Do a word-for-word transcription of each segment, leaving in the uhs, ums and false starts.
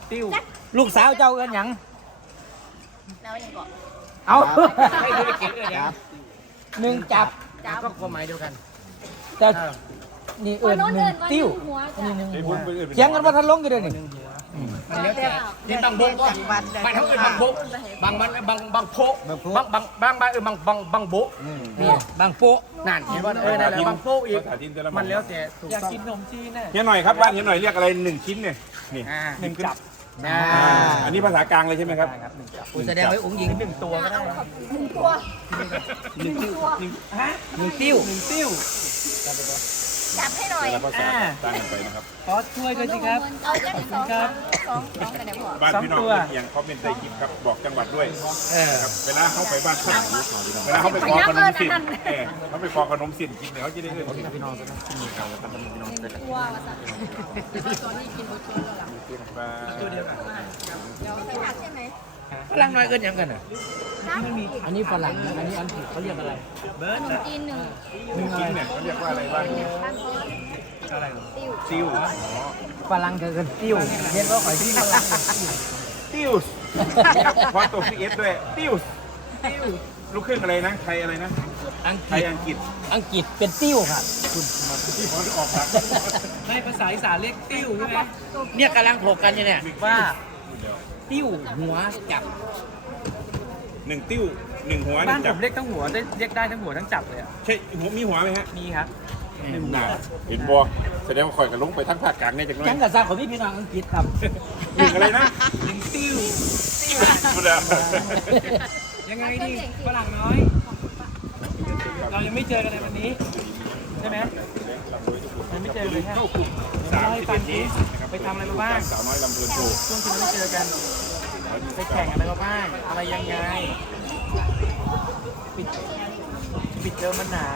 ติ้วลูกสาวเจ้าเอิ้นหยังแล้วยังก่อนเอาให้ธุรกิจเอิ้นหยังหนึ่งจับก็ความหมายเดียวกันแต่นี่เอิ้นหนึ่งติ้วนี่หนึ่งหัวเถียงกันว่าทันลงกันเด้อนี่มันแล้วแต่ที่บางบกก็บ้านเขาเอิ้นบางบกบางมันบางบางโพบางบางบางบางเออบางบางบางโบนี่บางโปะนั่นเห็นว่าเออนั่นแหละบางโพอีกมันแล้วแต่อยากกินขนมจีนน่ะเฮียหน่อยครับบ้านเฮียหน่อยเรียกอะไรหนึ่งชิ้นเนี่ยนี่หนึ่งจับอันนี้ภาษากลางเลยใช่ไหมครับแสดงไว้องค์หญิงหนึ่งตัวก็ได้หนึ่งตัวหนึ่งติ้วหนึ่งติ้วหนึ่งติ้วจับให้หน่อยแล้วภาษาตั้งกันไปนะครับขอช่วยด้วยสิครับเอาแค่สองสองสองกันได้พอบ้านพี่น้องอย่างคอมเมนต์ใต้คลิปครับบอกจังหวัดด้วยครับเวลาเข้าไปบ้านท่านเวลาเขาไปขอขนมสินเขาไปขอขนมสินกินเนี่ยเขาจะได้เงินพี่น้องที่มีข่าวแล้วกันพี่น้องจะได้ว่าว่าจะตอนนี้กินรถเชียวหลังตัวเดียวกันไปหักใช่ไหมฝรั่งน้อยเอิ้นหยังกันอ่ะอันนี้ฝรั่งอันนี้อังกฤษเขาเรียกอะไรเบิร์ดหนึ่งจีนหนึ่งหนึ่งชิ้นเนี่ยเขาเรียกว่าอะไรบ้างอะไรติ้วฝรั่งเกินติ้วเห็นว่าข่อยที่ฝรั่งติ้วพอตัวพีเอสด้วยติ้วลูกครึ่งอะไรนะไทยอะไรนะอังกไทฤยษอังกฤษอังกฤษเป็นติ้วครับคุณที่ผมออกครับไม่ภาษาอีสานเรียกติ้วใช่ไหมเนี่ยกำลังถกกันอยู่เนี่ยว่าติ้วหัวจับหนึ่งติ้วหนึ่งหัวบ้านผมเรียกทั้งหัวได้เรียกได้ทั้งหัวทั้งจับเลยอ่ะใช่หัวมีหัวไหมฮะมีครับหนึ่งหัวเห็นบัวแสดงว่าคอยกันลงไปทั้งภาคกลางเนี่ยจังเลยฉันกับซาของพี่พี่น้องอังกฤษครับหนึ่งอะไรนะหนึ่งติ้วติ้วสุดายังไงดิฝรั่งน้อยเรายังไม่เจอกันในวันนี้ใช่ไหมยังไม่เจอเลยฮะสามสิบเอ็ดนี้ไปทำอะไรมาบ้างสาวน้อยลำเพลินโชว์ช่วงที่เราไม่เจอกันไปแข่งอะไรมาบ้างอะไรยังไงปิดปิดเจอมันไหน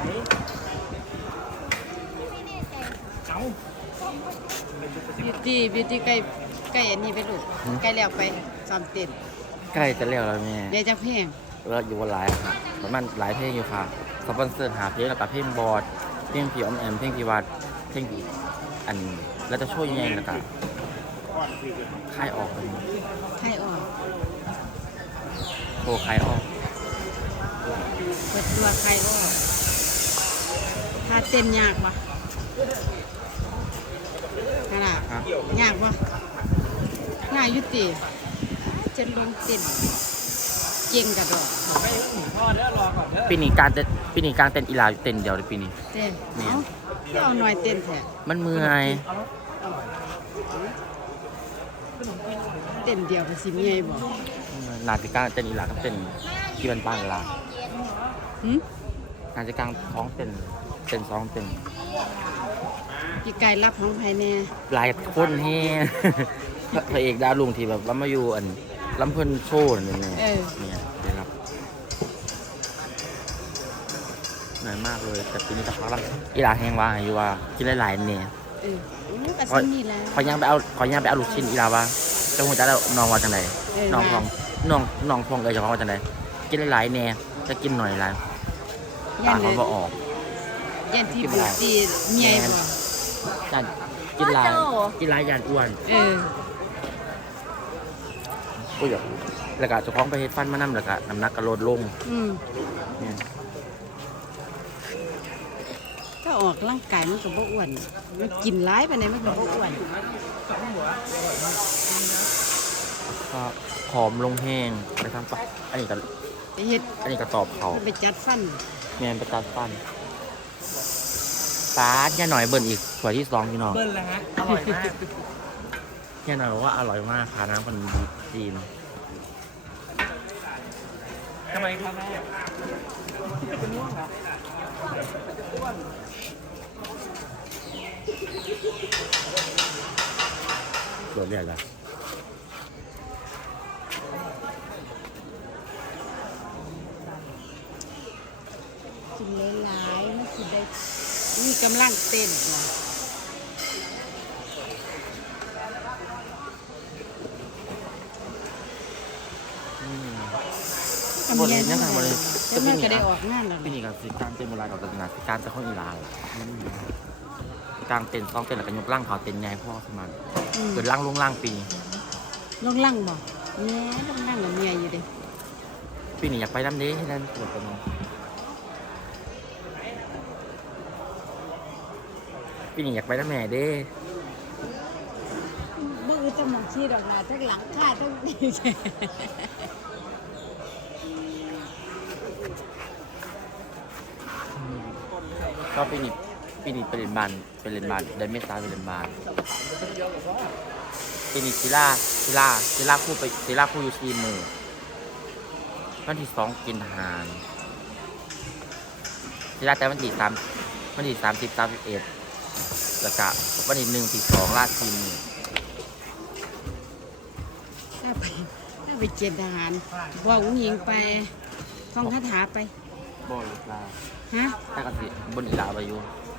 เอาบิวตี้บิวตี้ใกล้ใกล้อันนี้ไปลูกใกล้แล้วไปซ้อมเต้นใกล้จะเรียกแล้วแม่เดี๋ยวจะเพลงเราอยู่บนหลายครับประมาณหลายเพลงอยู่ค่ะสปอนเซอร์หาเพลงแล้วกับเพลงบอร์ดเพลงพี่ออมแอมเพลงพี่วัดเพลงพี่อันแล้วจะช่วยยังไงนะกันค่ายออกเลยค่ายออกโอ้ค่ายออกเปิดตัวค่ายออกถ้าเต้นยากปะขนาดยากปะง่ายยุติจะลงเต้นเก่งกับดอกปีนี้การเต้นปีนี้การเต้นอีลาเต้นเดียวในปีนี้เต้นเอาเอาหน่อยเต้นแท้มันเมื่อยเต้นเดียวกับสิเมียบอกนาฬิกาเต้นอีลาก็เต้นที่มันปังลานาฬิกาท้องเต้นเต้นสองเต้นพี่ไก่รับของภายในหลายคนเฮ่พระเอกดาวลุงที่แบบว่ามาอยู่อันลำเพิ่นโชว์นั่นเองเนี่ยนะครับเหนื่อยมากเลยแต่ปีนี้จะพักแล้วอีหลาแห้งว่าอยู่ว่ากินหลายๆเนี่ยเออแต่ชิ้นนี้แล้วขอย่างไปเอาขอย่างไปเอาลูกชิ้นอีหลาว่าจะหัวใจแล้วน้องว่าจังไหนน้องพองน้องน้องพองเอ๋ยจะพองว่าจังไหนกินหลายๆเนี่ยจะกินหน่อยหลายตาเขาก็ออกยันที่บุตรีเมียบ่ยันกินหลายกินหลายยันอ้วนเออก็อย่างแล้วก็จะคล้องไปเฮ็ดฟันมานั่แล้วก็น้ำหนักก็ลดลงอืมถ้าออกร่างกายมันก็บ่อ้วนมันกินร้ายไปไหนมันก็บ่อ้วนก็ผอมลงแห้งไปทำปะอันนี้ก็ไปเฮ็ดอันนี้ก็ตอบเขาไปจัดฟันแม่ไปจัดฟันตาแค่หน่อยเบิ้ลอีกถั่วที่สองพี่น้องเบิ้ลแล้วฮะอร่อยมากแค่หน่อยบอกว่าอร่อยมากค่ะน้ำมันจีนทำไมครับแม่เป็นง่วงเหรอโดดเรียกกันกินหลายๆมันสิได้มีกำลังเต้นนะบริเวณนี้ทางบริเวณจะมีก็ได้ออกงานแล้วปีนี้กับสิการเต้นโบราณกับตนาสิการจะเข้าอีลาการเต้นต้องเต้นแล้วก็ยกร่างเขาเต้นใหญ่พ่อสมันเกิดร่างลงร่างปีลงล่างบ่แหน่ลงล่างกับเมียอยู่เด้ปีนี้อยากไปน้ำเด้ให้นั่นปวดตรงนี้ปีนี้อยากไปน้ำแม่เด้บ่อือจะมองขี้ดอกหน้าทั้งหลังค่าทั้งนี่ก็ปีนี้ปีนี้ไปเรียนบานไปเรียนบานเดือนเมษาไปเรียนบานปีนี้ศิลาศิลาศิลาคู่ไปศิลาคู่อยู่สี่มือวันที่สองกินอาหารศิลาแต่วันที่สามวันที่สามสิบสามสิบเอ็ดแล้วก็วันที่หนึ่งที่สองลาดทีมือถ้าไปถ้าไปเกณฑ์ทหารว่าอุ้งยิงไปท่องคาถาไปบ่อยลาฮะถ้ากันสิบนอีลาไปอยู่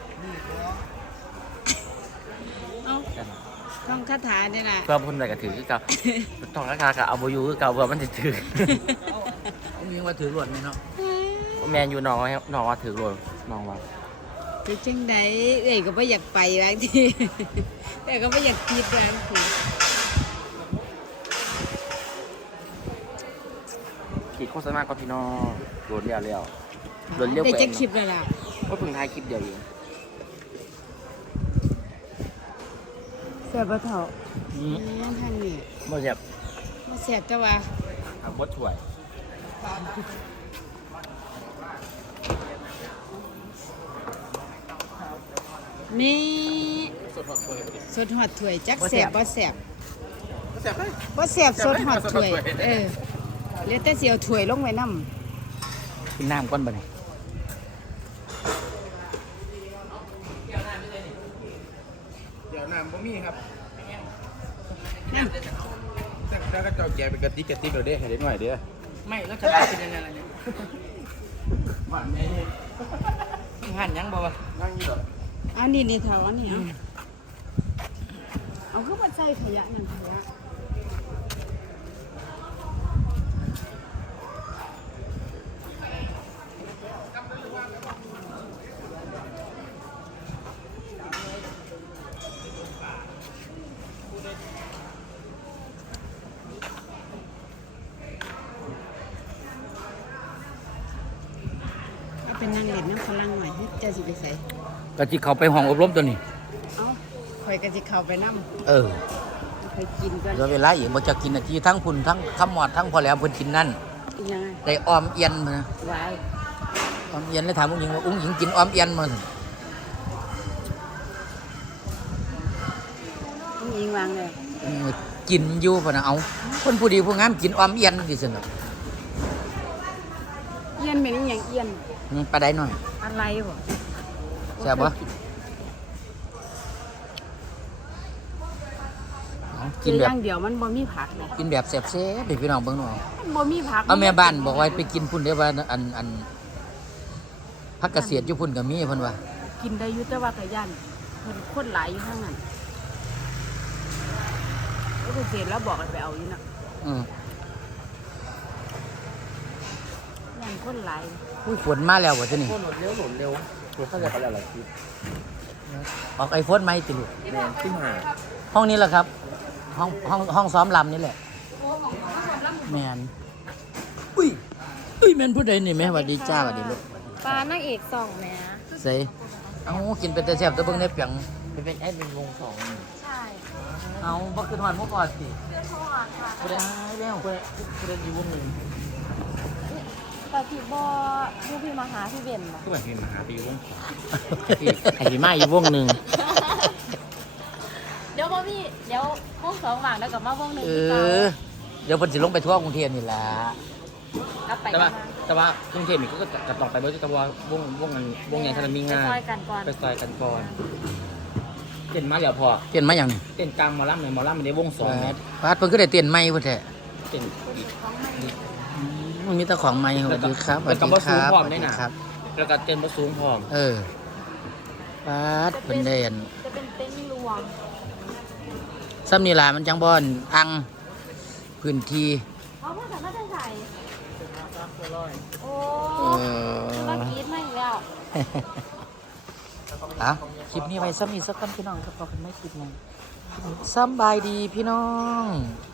เอาท่องคาถาเนี่ยนะเพื่อพุ่นไปกระถือคือเก่าต้องราคากับเอาบอยู่คือเก่าเพื่อมันจะถือผมยังว่าถือหลวดไหมเนาะแมนอยู่น้องว่าน้องว่าถือโลดน้องว่าไปจังใดเอ้ยก็ไม่อยากไปบางที เอ้ยก็ไม่อยากคิดบางทีขีดโฆษณาก็พี่น้องโดนเลี้ยวเลี้ยวโดนเลี้ยวได้แปลจะงคลิปแล้วล่ะก็เพิ่งถ่ายคลิปเดียวเองเสียบะเถาอืมท่านนี่บ่เจ็บมาเสียแต่ว่าทำบดถ้วยนี่สดหอดถ้วยจักแสบบ่แสบบ่แสบสดหอดถ้วยเออเหลือแต่เสียวถ้วยลงไว้น้ำกินน้ำก้อนบ่เนี่ยเดี๋ยวน้ำบ่มีครับนั่นแต่ก็เจ้าแกเป็นกระติกกระติกเดี๋ยวเด้ให้เด็กหน่อยเด้อไม่แล้วจะได้เป็นยังไงล่ะเนี่ยหันยังบ่วะนั่งอยู่เหรอเอานี่นี่เถาอันนี้เอาเอาเข้ามาใส่ขยะนั่นขยะ เอาเป็นนางเล่นน้ำฝรั่งหน่อยให้เจ้าสิไปใส่กะจิเขาไปห้องอบรมตัวนี้เอาข่อยก็สิเข้าไปน้เออำข่อยกินก่อนเดี๋ยวเวลาอีกบ่จะกินนาทีทั้งพุ่นทั้งคำหมอดทั้งพอแล้วเพิ่นกินนั่นอีกยังไงได้ออมเอียนมานะวายออมเอียนเลยถามอุ้งหญิงว่าอุ้งหญิงกินออมเอียนมาต้องยิงวางเลยอืมกินอยู่พะนะเอาคนผู้ดีผู้งามกินออมเอียนดิซั่นน่ะเอียนเป็นอหย่างเอียนอืมปลาได้หน่อยอะไรบ่แซ่บบ่เอากิกินนอแบบย่างเดียวมันบ่มีผักเลยกินแบบแซ่บๆให้พี่น้องเบิ่งหน่อยมันบ่มีผักเอาแม่บ้านบอกว่าไปกินพุ่นเด้อว่าอันอันพักเกษตรอยู่พุ่นก็มีเพิ่นว่ากินได้อยู่แต่ว่ากะยันเพิ่นคนหลายอยู่ข้างนั้นแล้วเกษตรแล้วบอกให้ไปเอาอยู่น่ะอืมยันคนหลายอุ้ยฝนมาแล้วบ่ซั่นนี่โคตรหลดเร็วหลดเร็วผมเข้าใจไปแล้วหลายคลิปออกไอโฟนใหม่ติลูกแม่ขึ้นหาห้องนี้แหละครับ ห้องห้องห้องซ้อมลำนี่แหละแมนอุ้ยอุ้ยแมนผู้ใดนี่แม่สวัสดีจ้าสวัสดีลูกปลานางเอกสองแหม่ใส่เอากินเป็นแต่แซ่บแตะเบิ่งในเปียงไปเป็นไอ้เป็นวงสองใช่เอาบ่คือหวานบ่กอดสิเพื่อนทอดค่ะผู้ใดแล้วผู้ใดผู้ใดอยู่วงหนึงแต่พี่บอผู้พี่มาหาพี่เบนเหรอก็เหมือนเห็นมหาปีวงไอ้สิมาอยู่วงหนึงเดี๋ยวบอพี่เดี๋ยววงสองหว่างแล้วกับมาวงหนึ่งเอที่เก่าอเดี๋ยวเพิ่นสิลงไปทั่วกรุงเทพนี่ล่ะกลับไปแต่กัว่านมาแต่ว่ากรุงเทพนี่ก็จะต้องไปเบิดแต่ว่าวงวงนั้นวงใหญ่ขนาดมีไปงานซอยกันก่อนไปซอยกันก่อนเต้นมาแล้วพอเต้นมาอย่างนี้เต้นกลางหมอลำเลยหมอลำมันได้วงสองเมตรพาดเพิ่นก็ได้เต้นใหม่พุ่นแท้เต้นอีกของมันมันมีแต่ของใหม่สวัสดีครับสวัสดีครับสวัสดีครับ แล้วก็เต้นบ่สูงพร้อมเออพาดเพิ่นได้อันจะเป็นเต็นท์รวมซ้ำนี่ล่ะมันจังบ่อนอังพื้นที่เพราะว่าสามารถจะใส่โอ้เอธุรอกิจมาอีกแล้วอ่ะคลิปนี้ไว้ซ้ำนี้สักคนพี่น้องก็พอกันไม่คลิปหนึงสำบายดีพี่น้อง